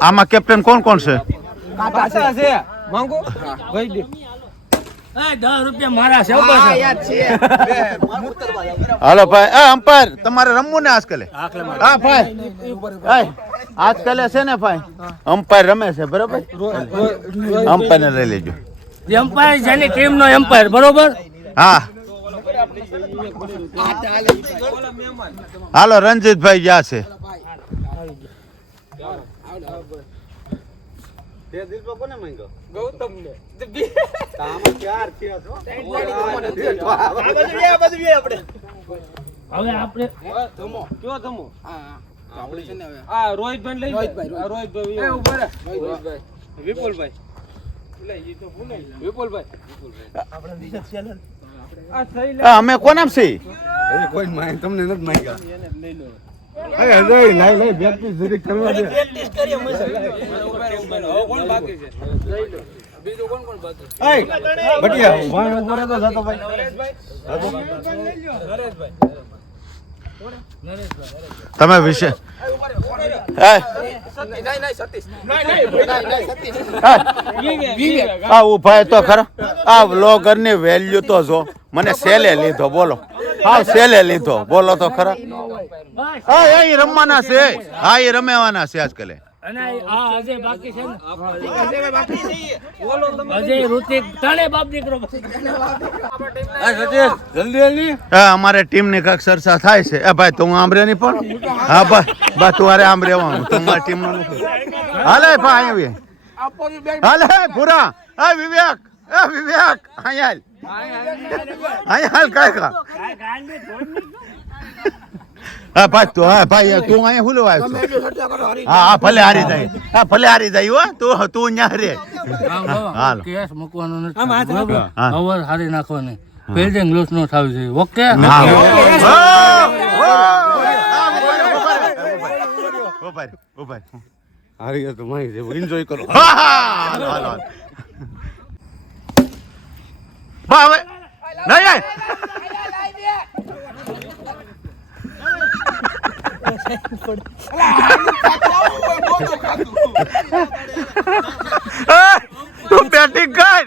આમાં કેપ્ટન કોણ કોણ છે? હાલો ભાઈ, અમ્પાયર તમારે રમવું ને આજકાલે? હા ભાઈ, આજકાલે છે ને ભાઈ અમ્પાયર રમે છે બરોબર, અમ્પાયર ને લઈ લેજો. એમ્પાયર જેની ટીમ નો એમ્પાયર બરોબર. હા હાલો રણજીતભાઈ જ્યાં છે. હવે આપણે અમે કોણ છીએ? તમને નથી માંગ્યા. તમે વિશે ઉભા તો ખરો. આ વ્લોગર ની વેલ્યુ તો જો, મને સેલે લીધો બોલો. હા સેલે લીધો બોલો તો ખરા. હા એ રમવાના છે. હા એ રમેવાના છે આજકાલે. અને આ અજય બાકી છે ને, અજય ઋતિક ત્રણે બાપ દીકરો. હા અમારે ટીમ ની કઈક ચર્ચા થાય છે. એ ભાઈ તું આમ રે નહીં પણ. હા ભાઈ તું અરે આમ રેવાનું, તમારી ટીમ નું નથી. હાલે ભાઈ આવી હાલે પૂરા. હા વિવેક, વિવેક અહીંયા કાકા. હા ભાઈ તું, હા ભાઈ તું અહીંયા હું લેવા આવ્યો? હા ભલે હારી જાય, હા ભલે હારી જાય હો. તું ન્યા રે. હાલો કેસ મૂકવાનો નથી બરાબર. ઓવર હારી નાખવાની, ફિલ્ડિંગ લૂઝ ન થવી જોઈએ. ઓકે હારી ગયા તો માહી એન્જોય કરો. હવે નહીં તું બેટિંગ કર.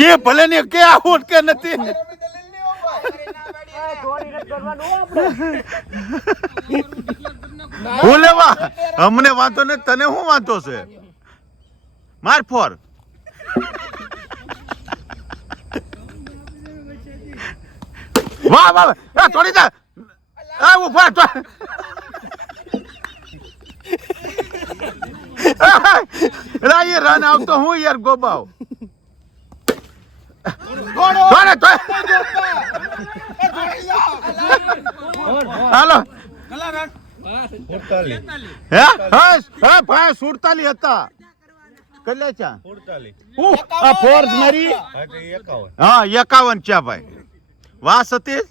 ये भले ने के आउट के નથી. હું લેવા અમને વાંધો ને, તને શું વાંધો છે? માર ફોર. વાહ વાહ થોડી જા. ઉભા એ રન આવતો હું યાર ગોબાવ. હાલો ભાઈ 47 હતા. કેટલા છે? 51. હા 51 છે ભાઈ. વાહ સતીશ.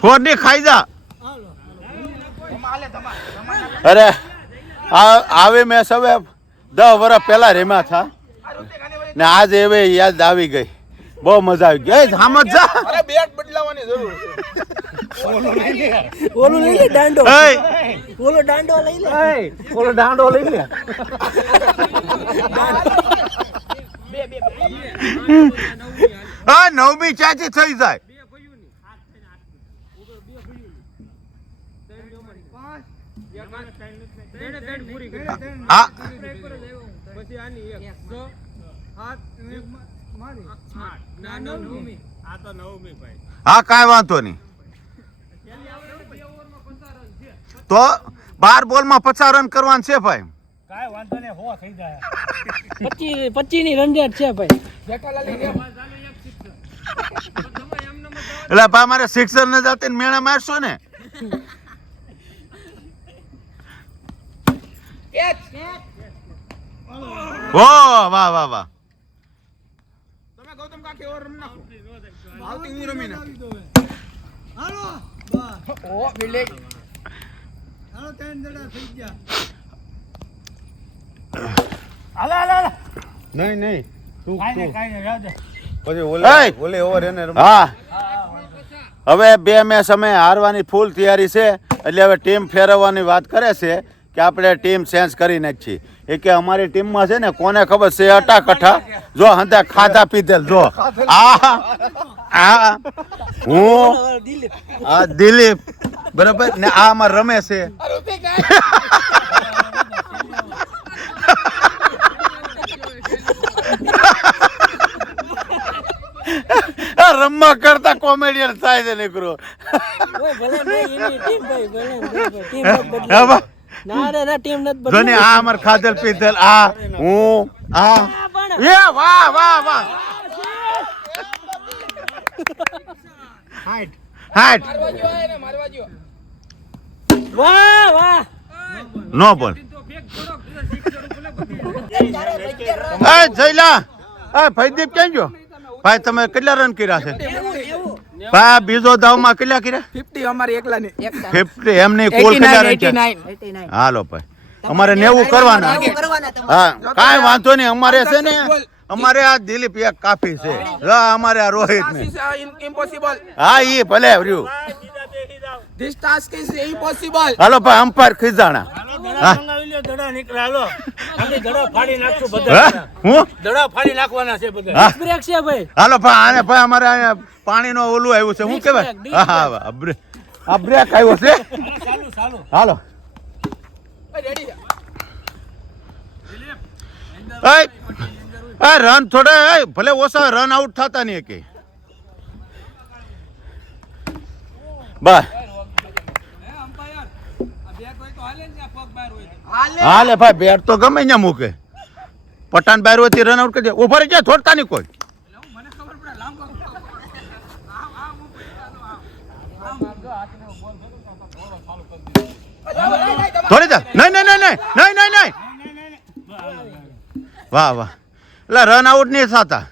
ફોર ની ખાઈ જા. અરે આવે મેં હવે 10 વર્ષ પહેલા રેમ્યા થા ને આજ હવે યાદ આવી ગઈ. બહુ મજા આવી ગઈ. સમજ જા. બેટ બદલાવાની જરૂર છે. ઓલું લઈ લે દાંડો. ઓલો દાંડો લઈ લે. ઓલો દાંડો લઈ લે. હા 9મી ચાચી થઈ જાય. હા કાંઈ વાંધો નહીં. તો 12 બોલમાં 50 રન કરવાનું છે ભાઈ. કાંઈ વાંધો નહીં, 100 થઈ જાય. 25 ની રન છે ભાઈ. એટલે ભાઈ મારે સિક્સર ને જાતે મેળા મારશો ને. ઓ વાહ વાહ વાહ. તમે ગૌતમ કાકી ઓવર રમ નાખો. આવતી હું રમી નાખી. હાલો નહીં નહીં તું પછી એય! ઓલે ઓવર એને હા હવે 2 મેચ અમે હારવાની ફૂલ તૈયારી છે એટલે હવે ટીમ ફેરવવાની વાત કરે છે કે આપણે ટીમ ચેન્જ કરી નાખી એ કે અમારી ટીમમાં છે ને કોને ખબર છે અટાકઠા જો હંતા ખાધા પીધેલ જો આ હું આ દિલીપ બરાબર ને આ અમાર રમે છે રમવા કરતા કોમેડિયન થાય છે નીકળો જોને આ અમાર ખાધેલ પીધેલ આ હું આ એ વાહ વાહ વાહ હાઈટ નો બોલ એ જયલા એ ભાઈદીપ ક્યાં ગયો ભાઈ તમે કેટલા રન કર્યા છે ભાઈ બીજો દાવમાં કેટલા કર્યા 50 અમારી એકલાની 50 એમની કુલ કેટલા રન છે હાલો ભાઈ અમારે 90 કરવાના હા કાંઈ વાંધો નહીં અમારે છે ને અમારે આ દિલીપ એક કાફી છે અમારે આ રોહિત ને ઇમ્પોસિબલ હા ઈ ભલે રહ્યું ધીસ ટાસ્ક ઇઝ ઇમ્પોસિબલ હાલો ભાઈ અમ્પાયર ખીજાણા હા હું હાલો ભાઈ આને ભાઈ અમારે અહીંયા પાણીનો ઓલું આવ્યું છે શું કહેવાય હા આ બ્રેક આવ્યો છે હાલો રન થોડા ભલે ઓછા રન આઉટ થતા નહીં કે બસ હાલે ભાઈ બેટ તો ગમે ત્યાં મૂકે પઠાણ બહાર હોય રન આઉટ કરી ઉભા રહી જાય છોડતા નહીં કોઈ થોડી જા નહીં નહીં નહીં નહીં નહીં નહીં વાહ વાહ એટલે રન આઉટ નહીં થતા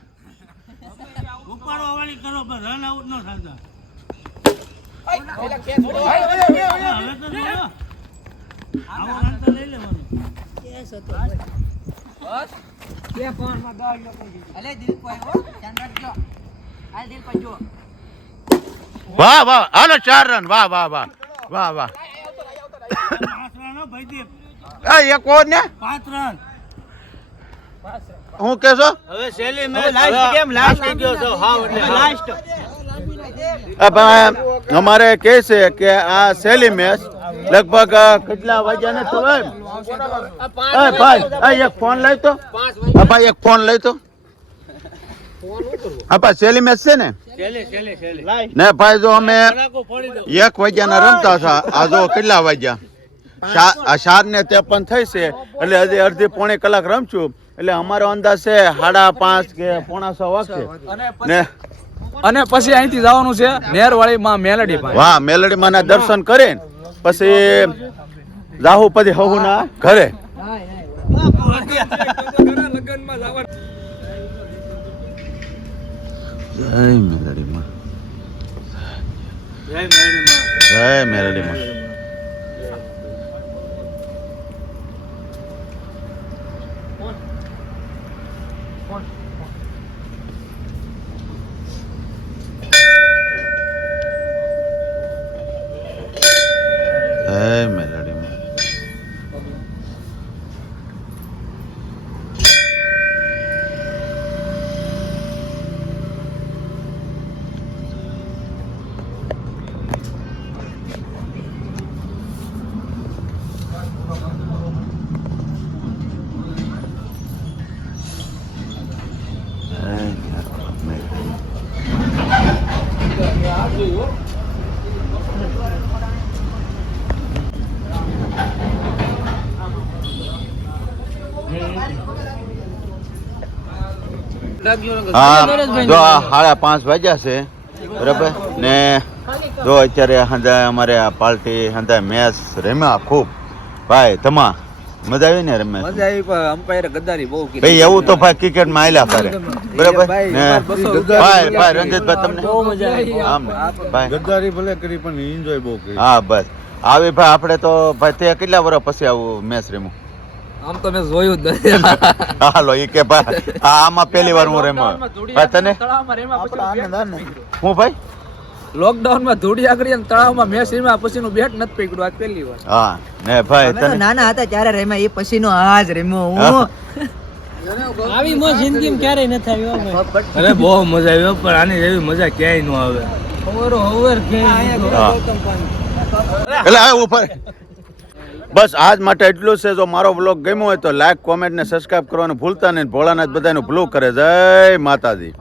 વાહ વાહ હાલો 4 રન વાહ વાહ વાહ વાહ વાહ એક ઓવર ને 5 રન હું કેશો હવે સેલી મેચ લાસ્ટ ગયો છો હાવ એટલે લાસ્ટ અમારે કહે છે કે આ સેલી મેચ લગભગ કેટલા વાગ્યા ને તો ભાઈ એક ફોન લઈ તો ભાઈ એક ફોન લઈ તો હા સેલી મેચ છે ને ને ભાઈ જો અમે 1 વાગ્યાના રમતા હતા આ જો કેટલા વાગ્યા 4:53 થઈ છે એટલે હજી અડધી પોણી કલાક રમશું એટલે અમારો અંદાજ છે 5:30 કે 6:45 વાગશે ને અને પછી અહીંથી જવાનું છે નેરવાળી માં મેલડી પાસે વાહ મેલડી માં ના દર્શન કરીને પછી જાહુ પછી હહુ ના ઘરે જય મેલડી માં જય મેલડી માં મેલડી માં હા જો 5:30 વાગ્યા છે બરાબર ને જો અત્યારે હંધા અમારે આ પાર્ટી હંધા મેચ રમ્યા ખૂબ ભાઈ તમા મજા આવી ને રમેશ મજા આવી પણ અમ્પાયરે ગદ્દારી બહુ કરી ભાઈ એવું તો ભાઈ ક્રિકેટ માં આયલા કરે બરાબર ભાઈ, ને બસો ભાઈ ભાઈ રંજીતભાઈ તમને બહુ મજા આવી આમ ભાઈ ગદ્દારી ભલે કરી પણ એન્જોય બહુ કરી હા બસ આવી ભાઈ આપણે તો ભાઈ તે કેટલા વર્ષ પછી આવું મેચ રમ્યું આમ તો મેં જોયું જ નથી હાલો ઈ કે ભાઈ આમાં પહેલી વાર હું રમ્યો ભાઈ તને તળાવમાં રેમાં પછી હું ભાઈ લોકડાઉન માં ધૂળિયા કરી અને તળાવમાં મેચ રમ્યા પછી નું બેટ નથી પકડ્યું આજ પહેલી વાર હા ને ભાઈ અમે તો તને નાના હતા ત્યારે રમ્યા એ પછીનો આજ રમ્યો હું આવી મોજ જિંદગીમાં ક્યારેય નથી આવી હો ભાઈ. અરે બહુ મજા આવી હો, પણ આની જેવી મજા ક્યાંય ન આવે હવર હા. એટલે આ ઉપર બસ આજ માટે એટલું જ છે. જો મારો બ્લોગ ગમ્યો હોય તો લાઈક કોમેન્ટ ને સબસ્ક્રાઇબ કરવાનું ભૂલતા નહીં. ભોળાનાથ બધાનું ભલું કરે. જય માતાજી.